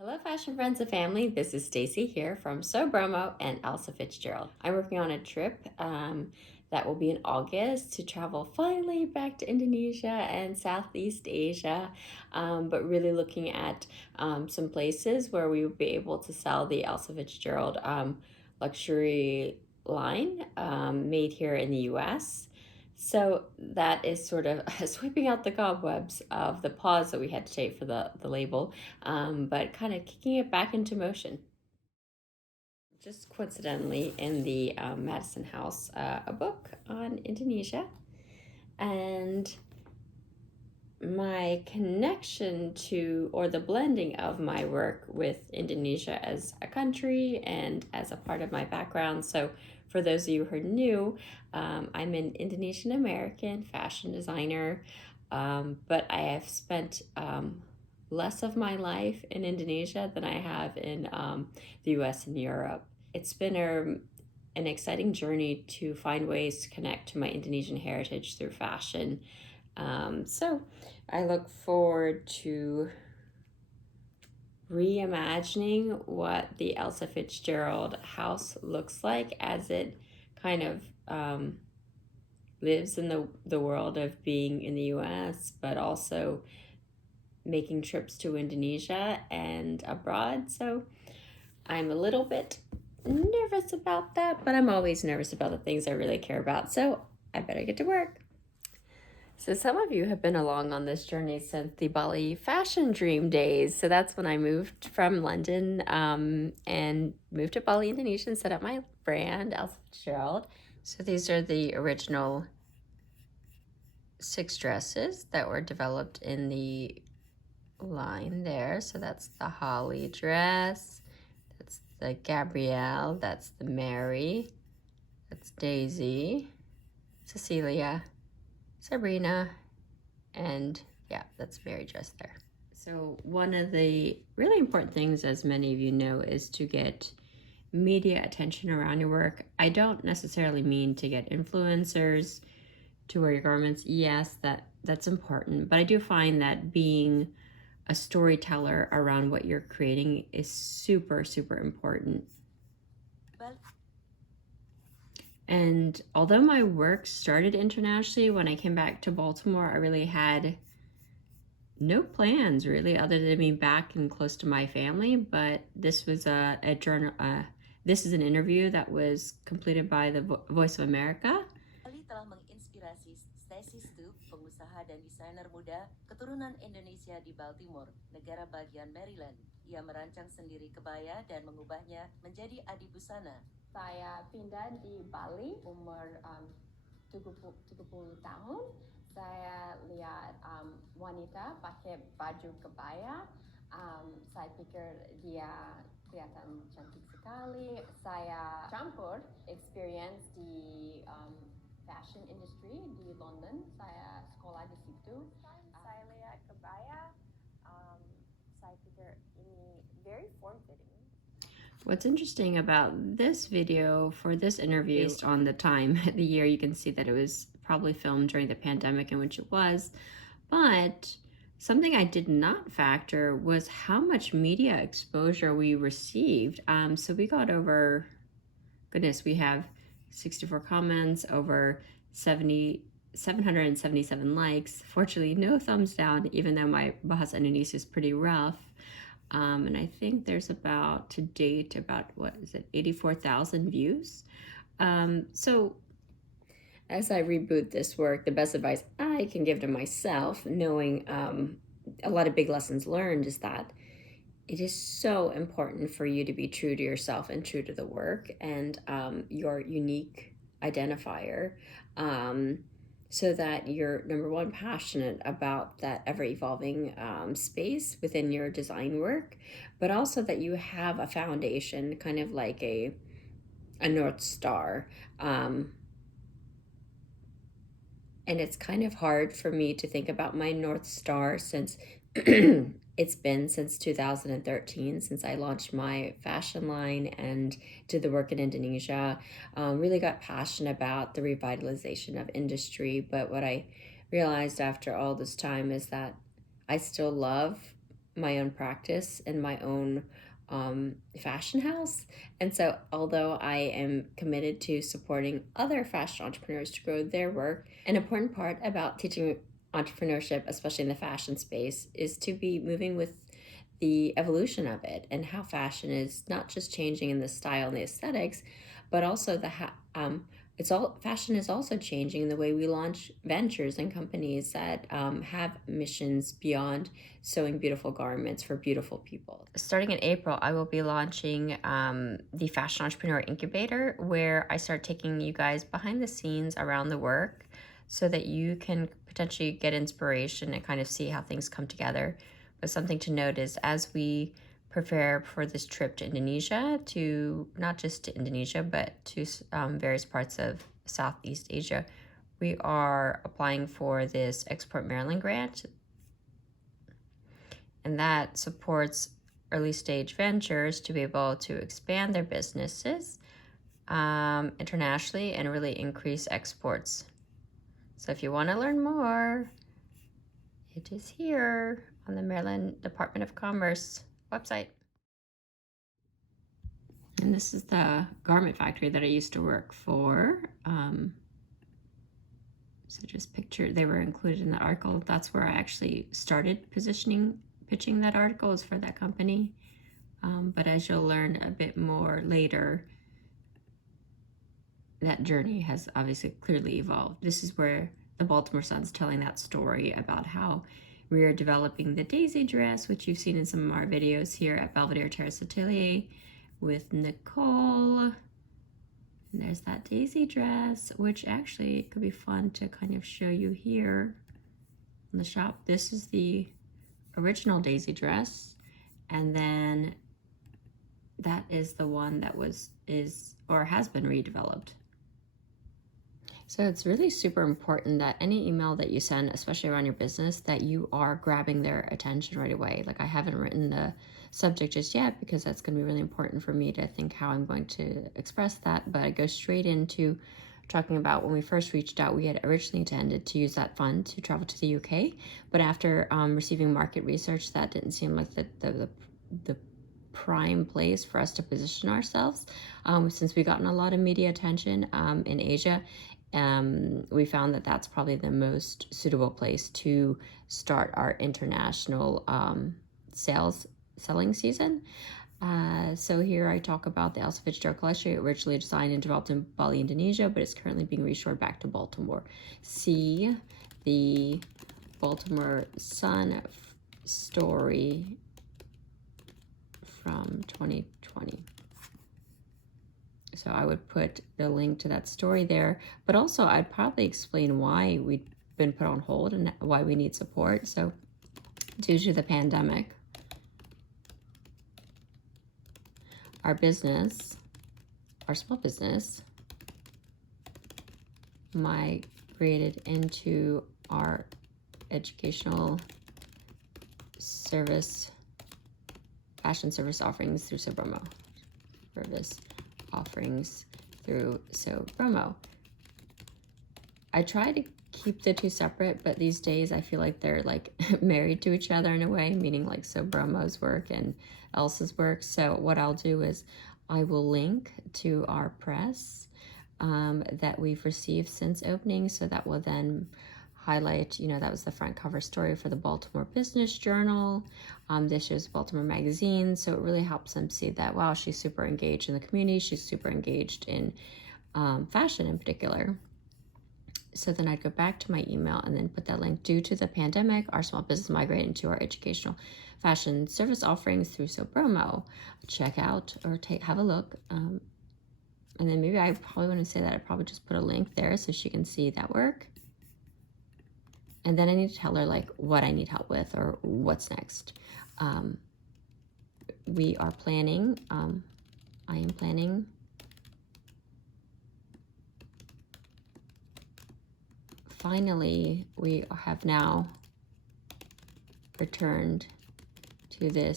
Hello, fashion friends and family. This is Stacy here from Sew Bromo and Elsa Fitzgerald. I'm working on a trip that will be in August to travel finally back to Indonesia and Southeast Asia, but really looking at some places where we would be able to sell the Elsa Fitzgerald luxury line made here in the US. So that is sort of sweeping out the cobwebs of the pause that we had to take for the label, but kind of kicking it back into motion. Just coincidentally, in the Madison House, a book on Indonesia, and my connection to, or the blending of my work with Indonesia as a country and as a part of my background. So, for those of you who are new, I'm an Indonesian American fashion designer, but I have spent less of my life in Indonesia than I have in the US and Europe. It's been an exciting journey to find ways to connect to my Indonesian heritage through fashion. So I look forward to reimagining what the Elsa Fitzgerald house looks like as it kind of lives in the world of being in the US, but also making trips to Indonesia and abroad. So I'm a little bit nervous about that, but I'm always nervous about the things I really care about. So I better get to work. So some of you have been along on this journey since the Bali Fashion Dream days. So that's when I moved from London and moved to Bali, Indonesia, and set up my brand, Elsa Fitzgerald. So these are the original 6 dresses that were developed in the line there. So that's the Holly dress, that's the Gabrielle, that's the Mary, that's Daisy, Cecilia, Sabrina, and yeah, that's Mary dress there. So one of the really important things, as many of you know, is to get media attention around your work. I don't necessarily mean to get influencers to wear your garments. Yes, that's important, but I do find that being a storyteller around what you're creating is super, super important. And although my work started internationally, when I came back to Baltimore, I really had no plans really other than being back and close to my family. But this was a journal. This is an interview that was completed by the Voice of America. Bali telah menginspirasi Stacy Stoop, pengusaha dan desainer muda keturunan Indonesia di Baltimore, negara bagian Maryland. Ia merancang sendiri kebaya dan mengubahnya menjadi adibusana. Saya pindah di Bali umur 70 tahun. Saya lihat wanita pakai baju kebaya. Saya pikir dia kelihatan cantik sekali. Saya campur experience di fashion industry di London. Saya sekolah di situ. Saya lihat kebaya. Saya pikir ini very form-fitting. What's interesting about this video for this interview, based on the time, the year, you can see that it was probably filmed during the pandemic, in which it was, but something I did not factor was how much media exposure we received. So we got over, goodness, we have 64 comments, over 777 likes. Fortunately, no thumbs down, even though my Bahasa Indonesia is pretty rough. And I think there's about, to date, about, what is it, 84,000 views. So as I reboot this work, the best advice I can give to myself, knowing a lot of big lessons learned, is that it is so important for you to be true to yourself and true to the work and your unique identifier, so that you're, number one, passionate about that ever-evolving space within your design work, but also that you have a foundation, kind of like a North Star. And it's kind of hard for me to think about my North Star since it's been since 2013 since I launched my fashion line and did the work in Indonesia. Really got passionate about the revitalization of industry. But what I realized after all this time is that I still love my own practice and my own fashion house. And so, although I am committed to supporting other fashion entrepreneurs to grow their work, an important part about teaching entrepreneurship, especially in the fashion space, is to be moving with the evolution of it and how fashion is not just changing in the style and the aesthetics, but also fashion is also changing in the way we launch ventures and companies that have missions beyond sewing beautiful garments for beautiful people. Starting in April, I will be launching the Fashion Entrepreneur Incubator, where I start taking you guys behind the scenes around the work so that you can potentially get inspiration and kind of see how things come together. But something to note is, as we prepare for this trip to Indonesia, to not just to Indonesia, but to various parts of Southeast Asia, we are applying for this Export Maryland grant, and that supports early stage ventures to be able to expand their businesses internationally and really increase exports. So if you want to learn more, it is here on the Maryland Department of Commerce website. And this is the garment factory that I used to work for. So just picture, they were included in the article. That's where I actually started pitching that article, is for that company. But as you'll learn a bit more later, that journey has obviously clearly evolved. This is where the Baltimore Sun's telling that story about how we are developing the Daisy dress, which you've seen in some of our videos here at Belvedere Terrace Atelier with Nicole. And there's that Daisy dress, which actually could be fun to kind of show you here in the shop. This is the original Daisy dress, and then that is the one that has been redeveloped. So it's really super important that any email that you send, especially around your business, that you are grabbing their attention right away. Like, I haven't written the subject just yet because that's going to be really important for me to think how I'm going to express that. But I go straight into talking about when we first reached out, we had originally intended to use that fund to travel to the UK. But after receiving market research, that didn't seem like the prime place for us to position ourselves. Since we've gotten a lot of media attention in Asia, we found that that's probably the most suitable place to start our international selling season. So here I talk about the Elsa Fitzgerald collection, originally designed and developed in Bali, Indonesia, but it's currently being reshored back to Baltimore. See the Baltimore Sun story from 2020. So I would put the link to that story there, but also I'd probably explain why we've been put on hold and why we need support. So due to the pandemic, our small business, migrated into our educational fashion service offerings through Sobromo. I try to keep the two separate, but these days I feel like they're like married to each other in a way, meaning like Sobromo's work and Elsa's work. So what I'll do is I will link to our press that we've received since opening, so that will then highlight, that was the front cover story for the Baltimore Business Journal. This is Baltimore Magazine, so it really helps them see that, wow, she's super engaged in the community, she's super engaged in fashion in particular. So then I'd go back to my email and then put that link. Due to the pandemic, our small business migrated into our educational fashion service offerings through Sobromo. Check out or have a look. And then maybe I probably want to say that I probably just put a link there so she can see that work. And then I need to tell her like what I need help with or what's next. We are planning, I am planning finally, we have now returned to the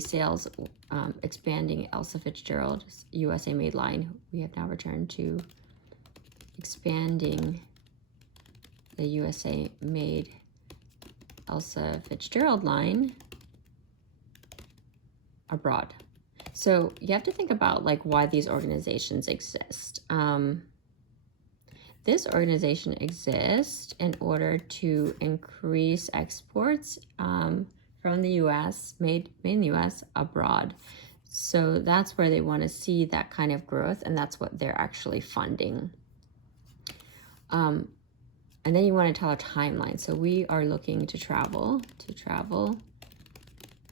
sales, expanding Elsa Fitzgerald's USA Made line. We have now returned to expanding the USA Made Elsa Fitzgerald line abroad. So you have to think about like why these organizations exist. This organization exists in order to increase exports from the U.S., made in the U.S. abroad. So that's where they want to see that kind of growth, and that's what they're actually funding. And then you want to tell a timeline. So we are looking to travel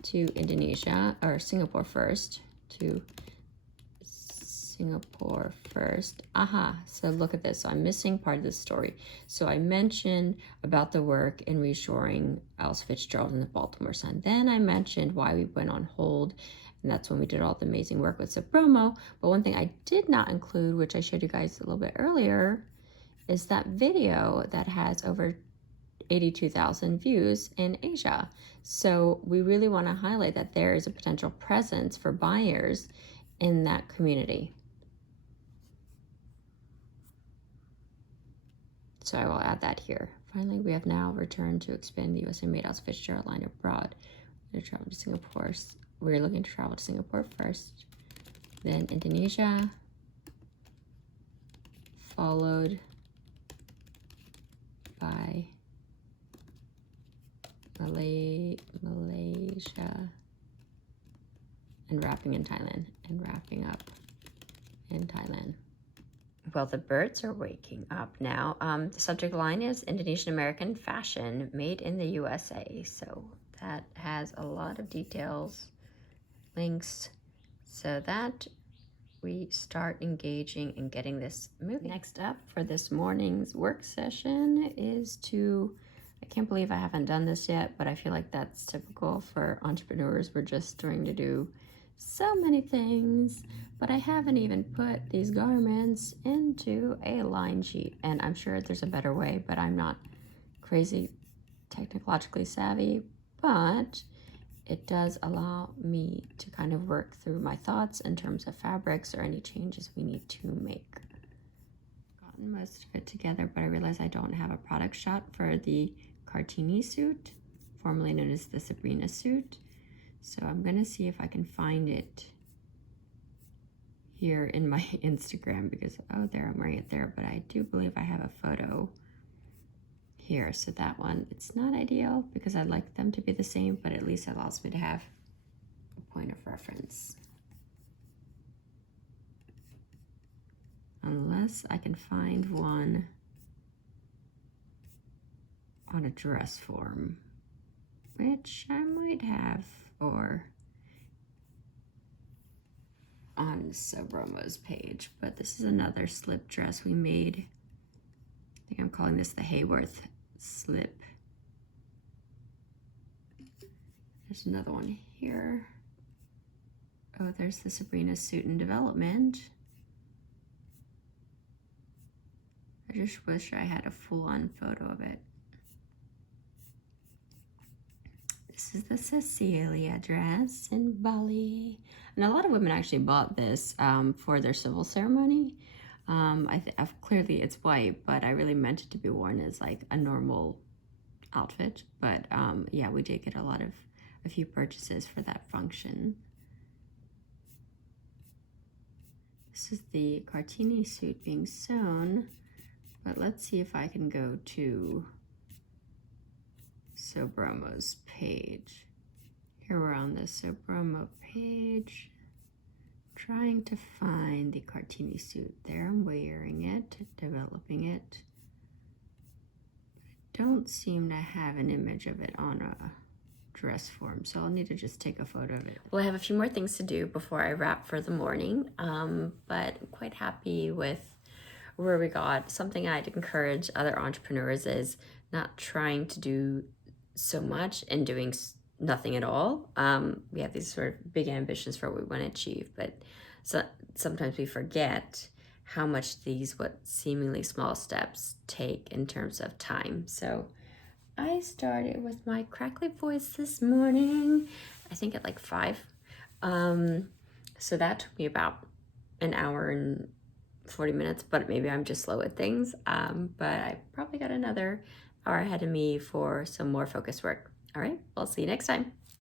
to Indonesia, or Singapore first, to Singapore first. Aha, so look at this. So I'm missing part of the story. So I mentioned about the work in reshoring Elsa Fitzgerald and the Baltimore Sun. Then I mentioned why we went on hold, and that's when we did all the amazing work with Subromo. But one thing I did not include, which I showed you guys a little bit earlier, is that video that has over 82,000 views in Asia. So we really want to highlight that there is a potential presence for buyers in that community. So I will add that here. Finally, we have now returned to expand the USA Made Elsa Fitzgerald line abroad. We're going to travel to Singapore. We're looking to travel to Singapore first, then Indonesia, followed by Malaysia, and wrapping in Thailand, and wrapping up in Thailand. Well, the birds are waking up now. The subject line is Indonesian American fashion made in the USA. So that has a lot of details, links, so that we start engaging and getting this moving. Next up for this morning's work session is I can't believe I haven't done this yet, but I feel like that's typical for entrepreneurs. We're just starting to do so many things, but I haven't even put these garments into a line sheet, and I'm sure there's a better way, but I'm not crazy technologically savvy, but it does allow me to kind of work through my thoughts in terms of fabrics or any changes we need to make. Gotten most of it together, but I realize I don't have a product shot for the Cartini suit, formerly known as the Sabrina suit. So I'm gonna see if I can find it here in my Instagram, because, oh, there, I'm wearing it there, but I do believe I have a photo here. So that one, it's not ideal because I'd like them to be the same, but at least it allows me to have a point of reference. Unless I can find one on a dress form, which I might have, or on Subromo's page. But this is another slip dress we made. I think I'm calling this the Hayworth slip. There's another one here. Oh, there's the Sabrina suit in development. I just wish I had a full-on photo of it. This is the Cecilia dress in Bali. And a lot of women actually bought this for their civil ceremony. Clearly it's white, but I really meant it to be worn as like a normal outfit. But yeah, we did get a few purchases for that function. This is the Cartini suit being sewn, but let's see if I can go to Subromo's page. Here we're on the Subromo page, trying to find the Cartini suit. There, I'm wearing it, developing it. I don't seem to have an image of it on a dress form, so I'll need to just take a photo of it. Well, I have a few more things to do before I wrap for the morning, but I'm quite happy with where we got. Something I'd encourage other entrepreneurs is not trying to do so much and doing nothing at all. We have these sort of big ambitions for what we want to achieve, but sometimes we forget how much these what seemingly small steps take in terms of time. So I started with my crackly voice this morning, I think at like 5. So that took me about an hour and 40 minutes, but maybe I'm just slow at things. But I probably got another are ahead of me for some more focus work. All right, we'll see you next time.